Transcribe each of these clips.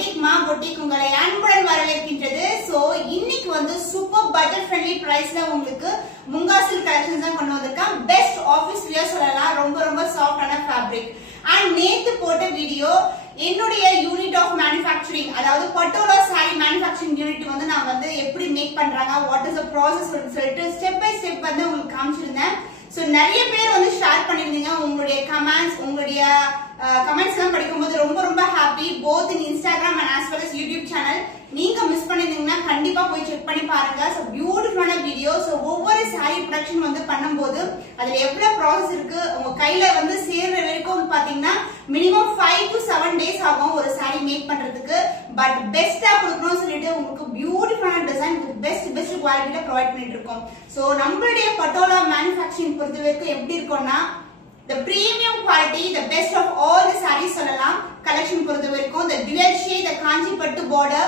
Boutique Ma Boutique உங்களை அன்புடன் வரவேற்கின்றது. So இன்னைக்கு வந்து சூப்பர் பட்ஜெட் ஃப்ரெண்ட்லி பிரைஸ்ல உங்களுக்கு முங்கா சில்க் கலெக்ஷன்ஸ் தான் கொண்டு வந்திருக்கேன். பெஸ்ட் ஆபீஸ் வியர் சொல்லலாம். ரொம்ப சாஃப்டான ஃபேப்ரிக். அண்ட் நேத்து போட்ட வீடியோ என்னுடைய யூனிட் ஆஃப் மேனுஃபேக்சரிங், அதாவது பட்டோலா சாரி மேனுஃபேக்சரிங் யூனிட் வந்து நான் வந்து எப்படி மேக் பண்றாங்க, வாட் இஸ் த ப்ராசஸ் சொல்லிட்டு ஸ்டெப் பை ஸ்டெப் வந்து உங்களுக்கு காமிச்சிருந்தேன். சோ நிறைய பேர் வந்து ஷேர் பண்ணிருந்தீங்க உங்களுடைய கமெண்ட்ஸ் எல்லாம் படிக்கும்போது ரொம்ப happy. Both in Instagram and as well as YouTube channel. நீங்க மிஸ் பண்ணிருந்தீங்கன்னா கண்டிப்பா போய் செக் பண்ணி பாருங்க. சோ பியூட்டிஃபுல்லான வீடியோ. சோ ஒவ்வொரு சாரி ப்ரொடக்ஷன் வந்து பண்ணும்போது அதுல எவ்வளவு ப்ராசஸ் இருக்கு, உங்க கையில வந்து சேர்ற வரைக்கும் பாத்தீங்கன்னா மினிமம் 5 to 7 டேஸ் ஆகும் ஒரு சாரி மேக் பண்றதுக்கு. பட் பெஸ்டா கொடுக்கணும்னு சொல்லிட்டு உங்களுக்கு பியூட்டிஃபுல்லான டிசைன் பெஸ்ட் குவாலிட்டியில ப்ரொவைட் பண்ணிட்டு இருக்கோம். சோ நம்மளுடைய பட்டோலா மேனுஃபேக்சரிங் பொறுத்த வரைக்கும் எப்படி இருக்கும்னா the premium quality, the best of all the sarees சொல்லலாம். கலெக்ஷன் பொறுத்த வரைக்கும் the dual shade, the காஞ்சி பட்டு border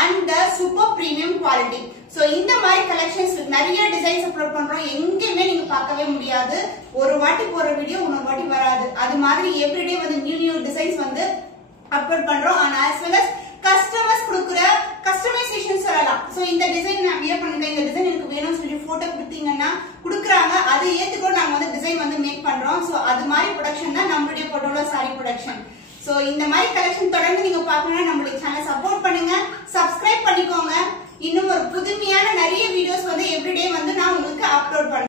and the super premium quality. So இந்த மாதிரி கலெக்ஷன்ஸ் நிறைய டிசைன்ஸ் அப்லோட் பண்றோம். எங்கேயுமே நீங்க பார்க்கவே முடியாது. ஒரு வாட்டி போற வீடியோ இன்னொரு வாட்டி வராது. அது மாதிரி எவ்ரிடே வந்து நியூ டிசைன்ஸ் வந்து அப்லோட் பண்றோம். and as well as customers கொடுக்குற கஸ்டமைசேஷன் சொல்லலாம். சோ இந்த டிசைன் நான் வியர் பண்ணுங்க, இந்த டிசைன் எனக்கு வேணும்னு சொல்லி போட்டோ கொடுத்தீங்கன்னா குடுக்குறாங்க. அதை ஏத்துக்கோ நாங்க வந்து டிசைன் வந்து மேக் பண்றோம். சோ அது மாதிரி ப்ரொடக்ஷன் தான் நம்மளுடைய பட்டோலா சாரி ப்ரொடக்ஷன். சோ இந்த மாதிரி கலெக்ஷன் தொடர்ந்து நீங்க பார்க்கணும்னா நம்மளுடைய சேனலை சப்போர்ட் பண்ணுங்க, சப்ஸ்கிரைப் பண்ணிக்கோங்க. இன்னும் ஒரு புதுமையான நிறைய வீடியோஸ் வந்து எவ்ரிடே வந்து நான் உங்களுக்கு அப்லோட் பண்ணுவேன்.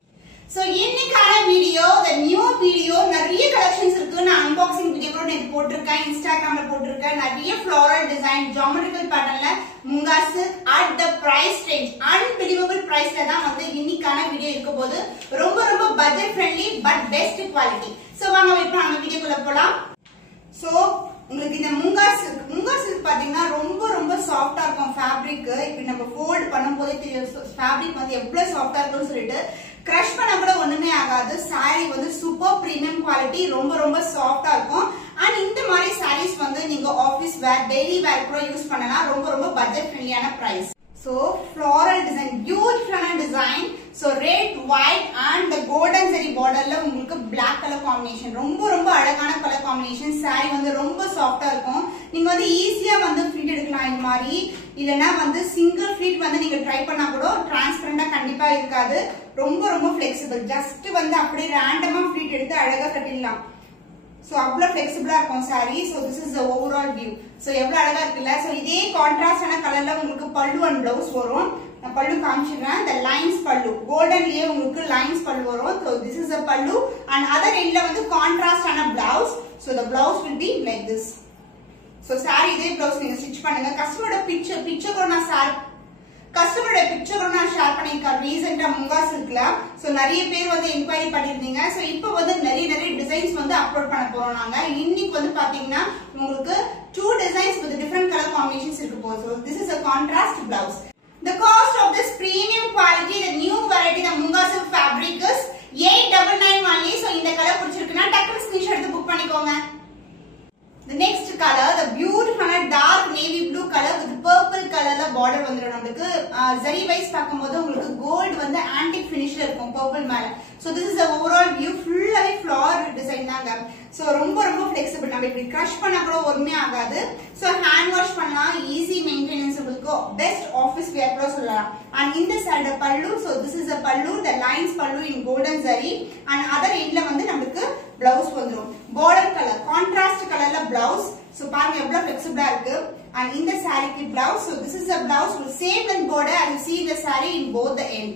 சோ இன்னைக்கான வீடியோ நியூ வீடியோ, நிறைய கலெக்ஷன்ஸ் இருக்கு. நான் அன்பாக்சிங் வீடியோ கூட நேத்து போட்டிருக்கேன், இன்ஸ்டாகிராம்ல போட்டிருக்கேன். நிறைய ஃப்ளோரல் டிசைன் ஜியோமெட்ரிக்கல் பேட்டர்ன்ல Munga silk at the price range unbelievable பிரைஸ்ல தான் வந்து இன்னைக்கான வீடியோ இருக்க போது. ரொம்ப budget friendly but best quality. So வாங்க இப்போ நம்ம வீடியோக்குள்ள போலாம். சோ உங்களுக்கு இந்த முங்கா சில்க் பாத்தீங்கன்னா ரொம்ப சாஃப்டா இருக்கும் ஃபேப்ரிக். இப்ப நம்ம ஃபோல்ட் பண்ணும்போதே தெரியும் ஃபேப்ரிக் வந்து எவ்வளவு சாஃப்டா இருக்கும்னு சொல்லிட்டு. கிரஷ் பண்ண கூட ஒண்ணுமே ஆகாது. சாரி வந்து சூப்பர் பிரீமியம் குவாலிட்டி, ரொம்ப சாஃப்டா இருக்கும். அண்ட் இந்த மாதிரி சாரீஸ் வந்து நீங்க ஆபீஸ் வேர், டெய்லி வேர் கூட யூஸ் பண்ணலாம். ரொம்ப பட்ஜெட் ஃப்ரெண்ட்லியான price. So floral design, beautiful design. So red, white and the golden zari borderல உங்களுக்கு black color combination. ரொம்ப அழகான கலர் காம்பினேஷன். saree வந்து ரொம்ப சாஃப்ட்டா இருக்கும். நீங்க வந்து ஈஸியா வந்து ஃப்ளீட் எடுக்கலாம் இந்த மாதிரி. இல்லனா வந்து சிங்கிள் ஃப்ளீட் வந்து நீங்க ட்ரை பண்ணா கூட டிரான்ஸ்பரண்டா கண்டிப்பா இருக்காது. ரொம்ப flexible. ஜஸ்ட் வந்து அப்படியே ரேண்டமா ஃப்ளீட் எடுத்து அழகா கட்டிடலாம். சோ அவ்வளவு ஃபிளெக்சிபிளா இருக்கும் saree. So this is the overall view. So எவ்வளவு அழகா இருக்குல்ல. சோ இதே கான்ட்ராஸ்டான கலர்ல உங்களுக்கு பல்லு அண்ட் பிளவுஸ் வரும். நான் பல்லு காமிச்சிடுறேன். the lines பல்லு கோல்டன்லயே உங்களுக்கு லைன்ஸ் பல்லு வரும். so this is the பல்லு and other endல வந்து கான்ட்ராஸ்டான blouse. so the blouse will be like this. so saree இதே பிளவுஸ் நீங்க ஸ்டிட்ச் பண்ணுங்க. கஸ்டமரோட பிக்சர் கூட நான் கஸ்டமரோட பிக்சர் கூட நான் ஷேர் பண்ணிருக்கேன் ரீசெண்டா முங்கா சில்க்ல. சோ நிறைய பேர் வந்து என்கொயரி பண்ணிருந்தீங்க. சோ இப்போ வந்து நிறைய டிசைன்ஸ் வந்து அப்லோட் பண்ண போறோம் நாங்க. இன்னைக்கு வந்து பாத்தீங்கன்னா உங்களுக்கு 2 designs with different color combinations இருக்கு போகுது. so this is a contrast blouse. The cost of this premium quality, the new variety, the Munga silk fabric is 899 only. so இந்த கலர் பிடிச்சிருக்குன்னா டக்குனு ஸ்கிரீன்ஷாட் எடுத்து புக் பண்ணிக்கோங்க. The next color, the beautiful dark navy blue color with purple colorல border வந்துரும். நமக்கு zari wise பாக்கும்போது உங்களுக்கு gold வந்து antique finishல இருக்கும் purple மேல. so this is the overall view. full-ஆவே flower design தாங்க. so ரொம்ப flexible. நம்ம இப்படி crush பண்ணா கூட ஒண்ணுமே ஆகாது. so hand wash பண்ணலாம், easy maintenance உங்களுக்கு best office wear கூட சொல்லலாம். and இந்த side pallu, so this is a pallu, the lines pallu in golden zari and other endல வந்து நமக்கு blouse வந்துரும். border color contrast colorல blouse. so பாருங்க எவ்வளவு flexible இருக்கு. and இந்த saree blouse. so this is a blouse with same length border and you see the saree in both the end.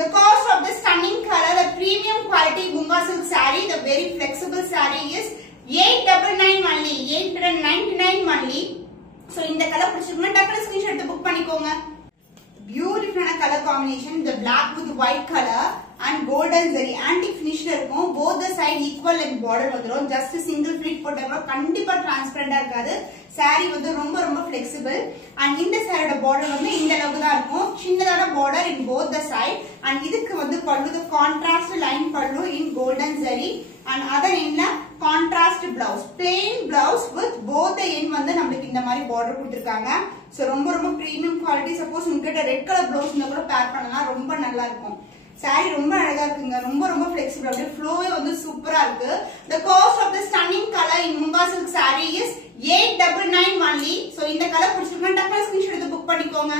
The cost of this stunning color, the premium quality Munga silk saree, the very flexible saree is 899 only, 899 only. so இந்த colour பிடிச்சிருக்குன்னா டக்குனு screenshot எடுத்து book பண்ணிக்கோங்க. பியூட்டிஃபுல்லான colour combination. the black with white color and golden zari antique finishல இருக்கும். both the side equal and border வந்துரும். just single pleat போட்டா கூட கண்டிப்பா டிரான்ஸ்பரண்டா இருக்காது. saree வந்து ரொம்ப flexible and இந்த சாரியோட border வந்து இந்த அளவுக்கு தான் இருக்கும். சின்னதான border in both the side and இதுக்கு வந்து பல்லு the contrast line பல்லு in golden zari and other endல contrast blouse, plain blouse with both the end வந்து நமக்கு இந்த மாதிரி border கொடுத்திருக்காங்க. so ரொம்ப premium quality. suppose உங்ககிட்ட ரெட் கலர் blouse இருந்தா கூட பேர் பண்ணலாம், ரொம்ப நல்லா இருக்கும். saree ரொம்ப அழகா இருக்குங்க, ரொம்ப ரொம்ப flexible, அப்படியே flowவே வந்து சூப்பரா இருக்கு. The cost of the stunning color in Munga silk saree is 899 only. So இந்த கலர் பிடிச்சிருக்கா டக்குனு ஸ்கிரீன்ஷாட் எடுத்து புக் பண்ணிக்கோங்க.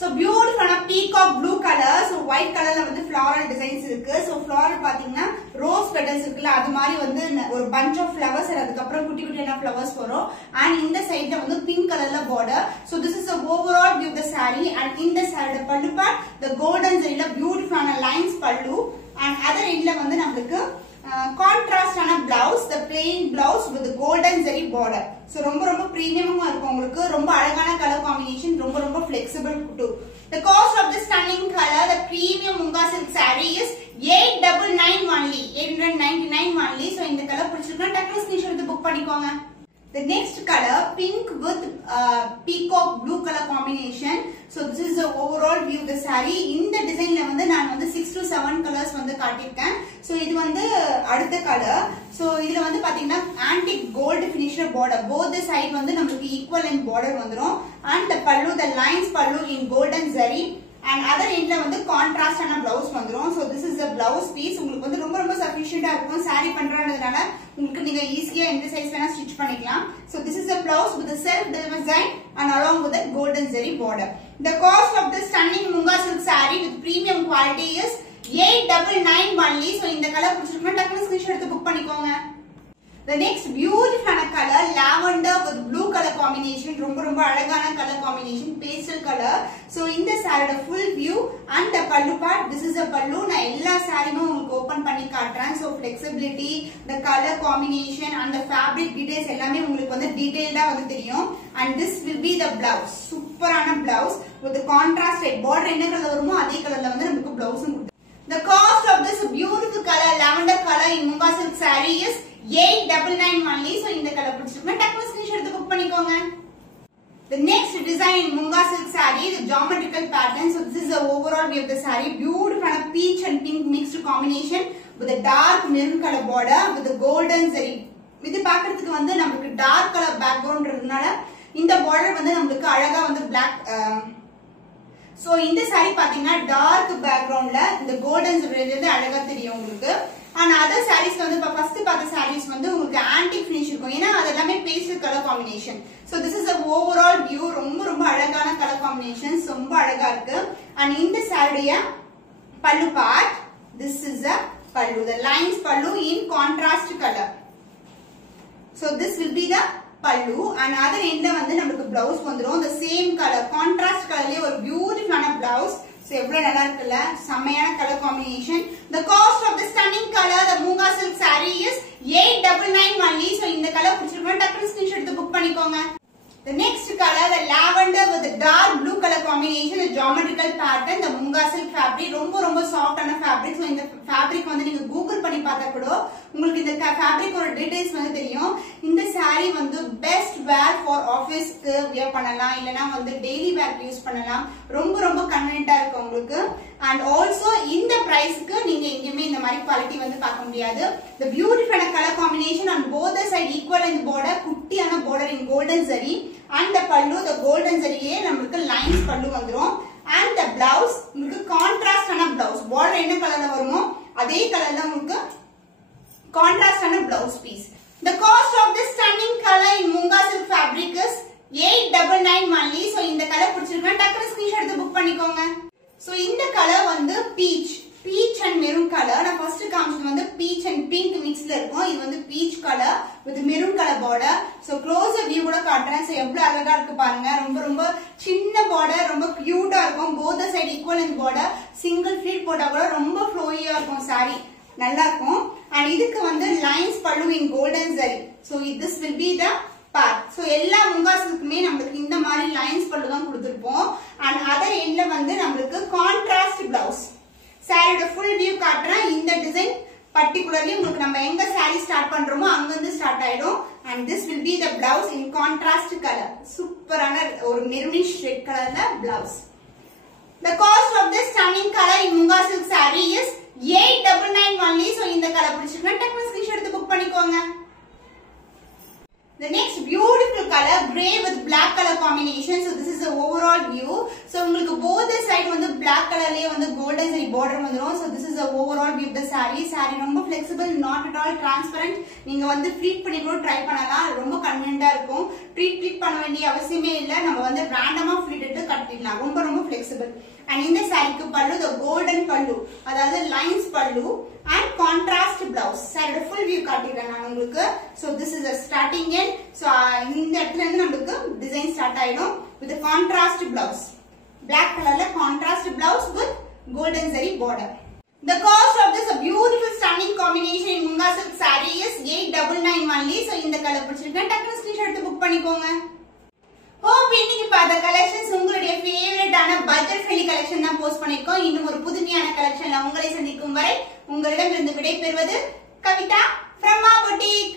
So beautiful peacock blue color. So white colorல வந்து floral designs இருக்கு. So floral பாத்தீங்கன்னா rose petals இருக்குல்ல, அது மாதிரி வந்து ஒரு bunch of flowers, அதுக்கு அப்புறம் குட்டி குட்டியான flowers வரும். And இந்த சைடுல வந்து pink colorல border. So this is the overall view of the saree. And in the saree pallu part the golden zari beautiful lines pallu, and other endல வந்து நமக்கு contrast ஆன blouse, the plain blouse with the golden zari border. So ரொம்ப ரொம்ப பிரீமியமா இருக்கும் உங்களுக்கு, ரொம்ப அழகான colour combination, ரொம்ப ரொம்ப flexible too. The cost of this stunning color, the premium Munga silk saree is 899 only, 899 only. So இந்த கலர் பிடிச்சிருக்கா டக்குனு ஸ்கிரீன்ஷாட் எடுத்து புக் பண்ணிக்கோங்க. The next color, pink with peacock blue color combination. So this is the overall view of the saree. In the design la vandu naan vandu 6 to 7 colors vandu kaatirukken. So idu vandu adutha color. So idhula vandu pathina antique gold finished border, both the side vandu namakku equal length border vandrum, and the pallu, the lines pallu in golden zari, and other end la vandu contrast ana blouse vandrum. So this is the blouse piece. உங்களுக்கு வந்து ரொம்ப ரொம்ப sufficient ஆ இருக்கும். saree பண்றதுனால உங்களுக்கு நீங்க ஈஸியா இந்த சைஸ் வேணா ஸ்டிட்ச் பண்ணிக்கலாம். So this is the blouse with the self design and along with the golden zari border. The cost of this stunning Munga silk saree with premium quality is 899 only. So இந்த colour பிடிச்சிருக்கா டக்குனு screenshot எடுத்து book பண்ணிக்கோங்க. The next beautiful color, lavender with blue color combination, ரொம்ப ரொம்ப அழகான color combination, pastel color. So இந்த saree full view and the pallu part, this is the pallu. நான் எல்லா சாரியும் உங்களுக்கு ஓபன் பண்ணி காட்டுறேன். So flexibility, the color combination and the fabric details எல்லாமே உங்களுக்கு வந்து டீடைலா வந்து தெரியும். And this will be the blouse, சூப்பரான blouse with the contrast border என்ன கலர் வருமோ அதே கலர்ல வந்து நமக்கு blouse கொடுத்து. The cost of this beautiful color, lavender color in Munga silk saree is 899 only. So இந்த கலர் பிடிச்சிருக்கா டக்குனு ஸ்கிரீன்ஷாட் எடுத்து புக் பண்ணிக்கோங்க. The next design in Munga silk saree, the geometrical pattern. So this is the overall view of the saree, beautiful peach and pink mixed combination with a dark maroon color border with the golden zari. இது பார்க்கிறதுக்கு வந்து நமக்கு dark color background இருக்கனால இந்த border வந்து நமக்கு அழகா வந்து black. So இந்த saree பாத்தீங்கன்னா dark backgroundல இந்த golden zari வந்து அழகா தெரியும் உங்களுக்கு. And other sarees வந்து first பார்த்த sarees வந்து உங்களுக்கு antique finish இருக்கும், ஏன்னா அது எல்லாமே pastel color combination. So this is the overall view, ரொம்ப ரொம்ப அழகான color combinations, ரொம்ப அழகா இருக்கு. And இந்த saree pallu part, this is the pallu, the lines pallu in contrast color. So this will be the pallu, and other end வந்து நமக்கு blouse வந்துரும் the same color, contrast colorலயே ஒரு beautiful ஆன blouse. So எவ்வளவு நல்லா இருக்குல்ல, செமையான color combination. The cost of the stunning color, the Munga silk saree is 899 only. So இந்த கலர் பிடிச்சிருக்கா டக்குனு ஸ்கிரீன்ஷாட் எடுத்து புக் பண்ணிக்கோங்க. The next color, the lavender with the dark blue color combination, the geometrical pattern, the Munga silk fabric, ரொம்ப ரொம்ப soft ஆன fabric. So இந்த fabric வந்து நீங்க கூகுள் பண்ணி பார்த்தா கூட உங்களுக்கு இந்த fabric ஒரு டீடைல்ஸ் வந்து தெரியும். இந்த saree வந்து best wear for office க்கு wear பண்ணலாம், இல்லனா வந்து daily wear யூஸ் பண்ணலாம். ரொம்ப ரொம்ப கன்வீனியன்ட்டா இருக்கும் உங்களுக்கு. And also இந்த பிரைஸ்க்கு நீங்க எங்கயுமே இந்த மாதிரி குவாலிட்டி வந்து பார்க்க முடியாது. The beautiful color combination on both the side equal in border, குட்டியான border in golden zari, and the pallu, the golden zariயே நமக்கு lines pallu வந்துரும். And the blouse உங்களுக்கு contrast ஆன blouse, border என்ன கலர்ல வருமோ அதே கலர்ல உங்களுக்கு contrast ஆன blouse piece. The cost of this stunning color in Munga silk fabric is 899 only. So இந்த கலர் பிடிச்சிருக்கா டக்குனு ஸ்கிரீன்ஷாட் எடுத்து புக் பண்ணிக்கோங்க. So இந்த கலர் வந்து peach and maroon color. நான் first காமிச்சது வந்து peach and pink mixல இருக்கும். இது வந்து peach color with maroon color border. So closer view கூட காட்டுறேன். So எவ்வளவு அழகா இருக்கு பாருங்க. ரொம்ப ரொம்ப சின்ன border, ரொம்ப cute ஆ இருக்கும். Both the side equal in border. Single pleat போட்டா கூட ரொம்ப flowy ஆ இருக்கும் saree. நல்லா இருக்கும். And இதுக்கு வந்து lines pallu in golden zari. So this will be the part. So எல்லா Munga silkமே நமக்கு இந்த மாதிரி lines pallu தான் கொடுத்திருப்போம். And other endல வந்து நமக்கு contrast blouse. saree full view காட்டுறேன். இந்த டிசைன் particularly உங்களுக்கு நம்ம எங்க saree ஸ்டார்ட் பண்றோமோ அங்க இருந்து ஸ்டார்ட் ஆயிடும். And this will be the blouse in contrast color. சூப்பரான ஒரு மெரூனிஷ் ரெட் கலர்ல blouse. The cost of this stunning color in Munga silk saree is 899 only. So இந்த கலர் பிடிச்சிருந்தா டக்குனு ஸ்கிரீன்ஷாட் எடுத்து புக் பண்ணிக்கோங்க. The next beautiful color grey with black color combination. So this is the overall view. So உங்களுக்கு both the side வந்து black colorலயே வந்து golden zari border வந்துரும். So this is the overall view of the saree. Saree ரொம்ப flexible, not at all transparent. நீங்க வந்து flip பண்ணி கூட try பண்ணலாம். ரொம்ப கன்வீனியன்ட்டா இருக்கும். flip பண்ண வேண்டிய அவசியமே இல்ல. நம்ம வந்து randomly flip எடுத்து கட்டிடலாம். ரொம்ப flexible. And in the saree க்கு pallu the golden pallu. அதாவது lines pallu and contrast blouse. saree full view காட்டிறேன் நான் உங்களுக்கு. So this is a starting end. So இந்த இடத்துல இருந்து நமக்கு design start ஆயிடும் with the contrast blouse. Black colorல contrast blouse with golden zari border. The cost of this beautiful stunning combination in Munga silk saree is 899 only. So இந்த colour பிடிச்சிருக்கேன் டக்குனு screenshot எடுத்து book பண்ணிக்கோங்க. Hope இன்னைக்கு பார்த்த collections உங்களுடைய ஃபேவரட்டான budget friendly collection தான் post பண்ணிருக்கோம். இன்னும் ஒரு புதுமையான கலெக்ஷன்ல உங்களை சந்திக்கும் வரை உங்களிடமிருந்து விடைபெறுவது கவிதா from Ma Boutique.